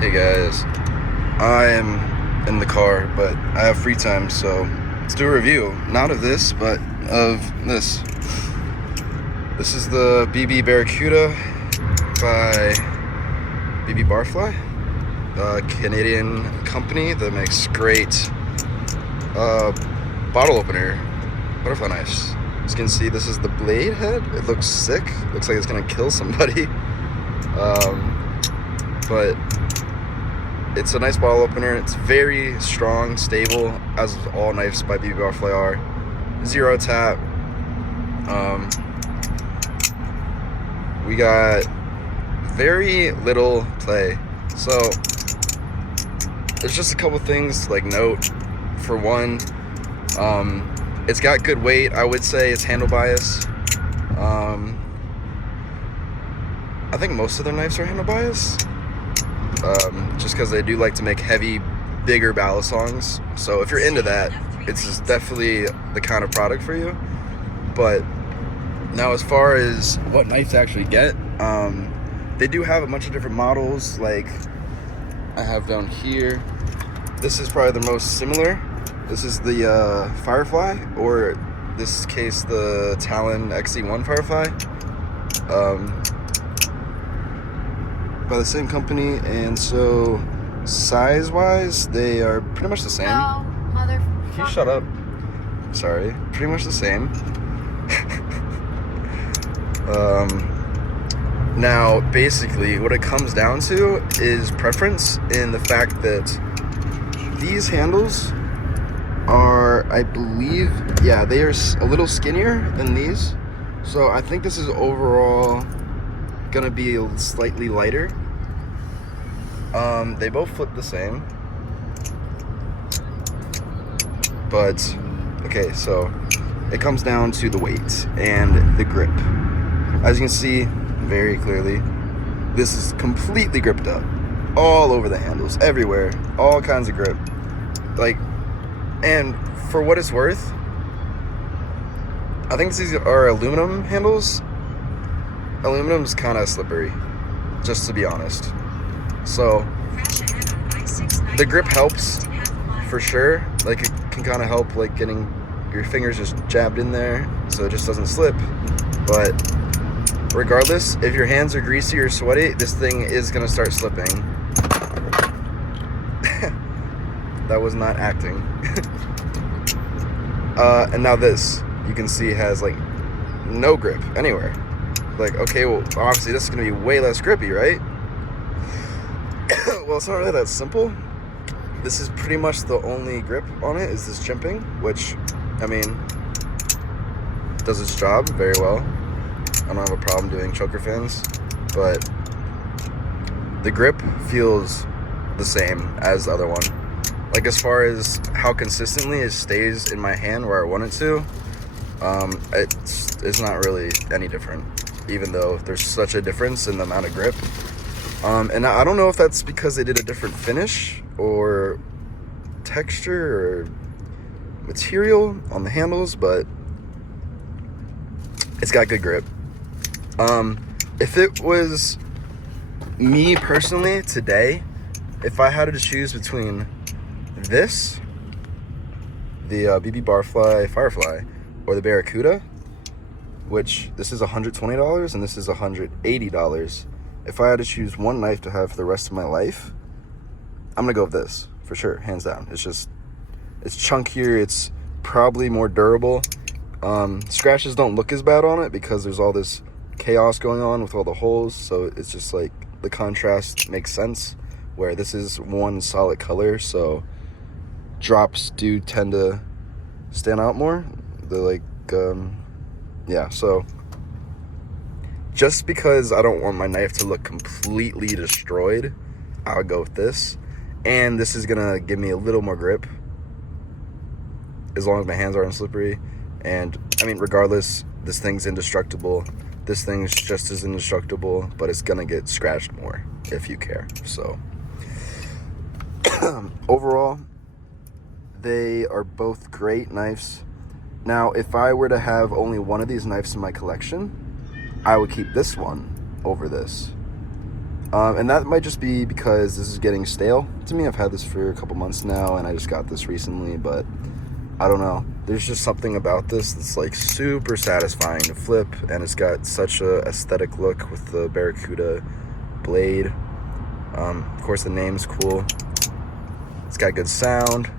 Hey guys, I am in the car, but I have free time, so let's do a review. Not of this, but of this. This is the BBBAR-RACUDA by BBbarfly, a Canadian company that makes great bottle opener butterfly knives. As you can see, this is the blade head. It looks sick. Looks like it's gonna kill somebody. But it's a nice bottle opener. It's very strong, stable, as all knives by BBbarfly are. Zero tap. We got very little play. So there's just a couple things like note. For one, it's got good weight. I would say it's handle bias. I think most of their knives are handle bias. Just because they do like to make heavy, bigger ballast songs. So if you're into that, it's definitely the kind of product for you. But now as far as what knife to actually get, they do have a bunch of different models. Like I have down here, this is probably the most similar. This is the Firefly, or in this case the Talon XE1 Firefly. By the same company, and so size-wise, they are pretty much the same. No, motherfucker. Can you shut up? Sorry. Pretty much the same. Now, basically, what it comes down to is preference in the fact that these handles are, I believe, yeah, they are a little skinnier than these. So I think this is overall gonna be slightly lighter. They both flip the same, but okay, so it comes down to the weight and the grip. As you can see very clearly, this is completely gripped up all over the handles, everywhere, all kinds of grip. Like, and for what it's worth, I think these are aluminum handles. Aluminum's kind of slippery, just to be honest. So the grip helps for sure. Like it can kind of help, like getting your fingers just jabbed in there so it just doesn't slip. But regardless, if your hands are greasy or sweaty, this thing is gonna start slipping. That was not acting. And now this, you can see, has like no grip anywhere. Like, okay, well, obviously this is gonna be way less grippy, right? Well, it's not really that simple. This is pretty much the only grip on it, is this jimping, which, I mean, does its job very well. I don't have a problem doing choker fins, but the grip feels the same as the other one. Like, as far as how consistently it stays in my hand where I want it to, it's not really any different, even though there's such a difference in the amount of grip. And I don't know if that's because they did a different finish or texture or material on the handles, but it's got good grip. If it was me personally today, if I had to choose between this, the BBbarfly Firefly, or the BBBAR-RACUDA, which this is $120 and this is $180. If I had to choose one knife to have for the rest of my life, I'm gonna go with this for sure, hands down. It's chunkier, it's probably more durable. Scratches don't look as bad on it because there's all this chaos going on with all the holes, so it's just like the contrast makes sense, where this is one solid color, so drops do tend to stand out more. They're like, yeah, so just because I don't want my knife to look completely destroyed, I would go with this. And this is gonna give me a little more grip, as long as my hands aren't slippery. And I mean, regardless, this thing's indestructible. This thing's just as indestructible, but it's gonna get scratched more if you care. So overall, they are both great knives. Now, if I were to have only one of these knives in my collection, I would keep this one over this. And that might just be because this is getting stale to me. I've had this for a couple months now, and I just got this recently, but I don't know. There's just something about this that's like super satisfying to flip, and it's got such a aesthetic look with the Barracuda blade. Of course, the name's cool. It's got good sound.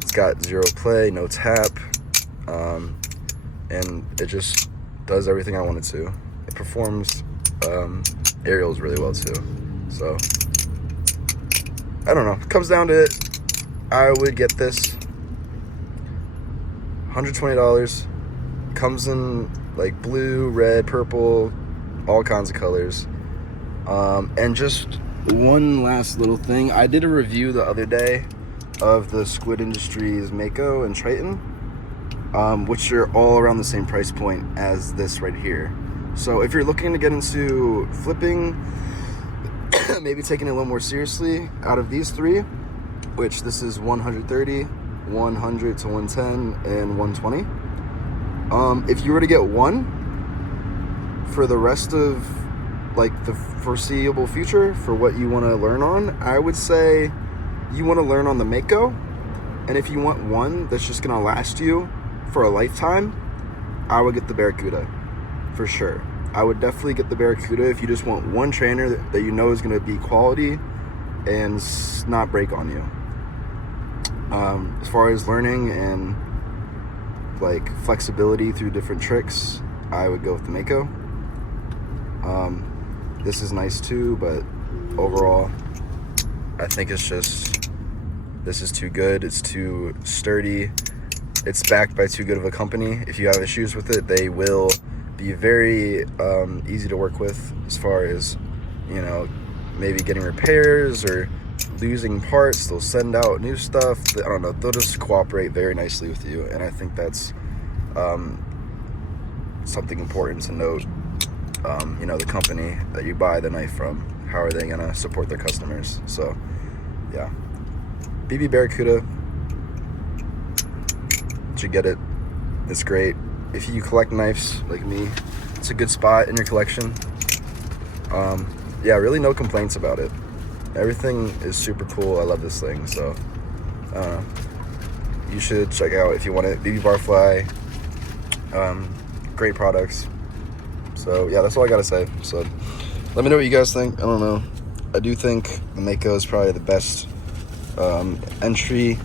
It's got zero play, no tap, and it just does everything I want it to. It performs aerials really well too. So I don't know. It comes down to it. I would get this. $120. Comes in like blue, red, purple, all kinds of colors. And just one last little thing. I did a review the other day of the Squid Industries Mako and Triton, which are all around the same price point as this right here. So if you're looking to get into flipping, maybe taking it a little more seriously, out of these three, which this is 130, 100 to 110, and 120. If you were to get one for the rest of like the foreseeable future for what you want to learn on, I would say you want to learn on the Mako. And if you want one that's just going to last you for a lifetime, I would get the Barracuda for sure. I would definitely get the Barracuda if you just want one trainer that you know is going to be quality and not break on you. As far as learning and like flexibility through different tricks, I would go with the Mako. This is nice too, but overall, I think it's just, this is too good. It's too sturdy. It's backed by too good of a company. If you have issues with it, they will be very easy to work with as far as, you know, maybe getting repairs or losing parts. They'll send out new stuff. I don't know. They'll just cooperate very nicely with you. And I think that's something important to note. You know, the company that you buy the knife from, how are they going to support their customers? So, yeah. BB Barracuda. You get it. It's great. If you collect knives like me, it's a good spot in your collection. Yeah, really no complaints about it. Everything is super cool. I love this thing. So you should check out if you want it. BBbarfly. Great products. So yeah, that's all I gotta say. So let me know what you guys think. I don't know. I do think the Mako is probably the best entry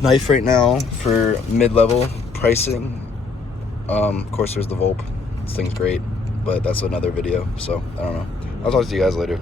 knife right now for mid-level pricing. Of course, there's the Volp. This thing's great, but that's another video. So I don't know. I'll talk to you guys later.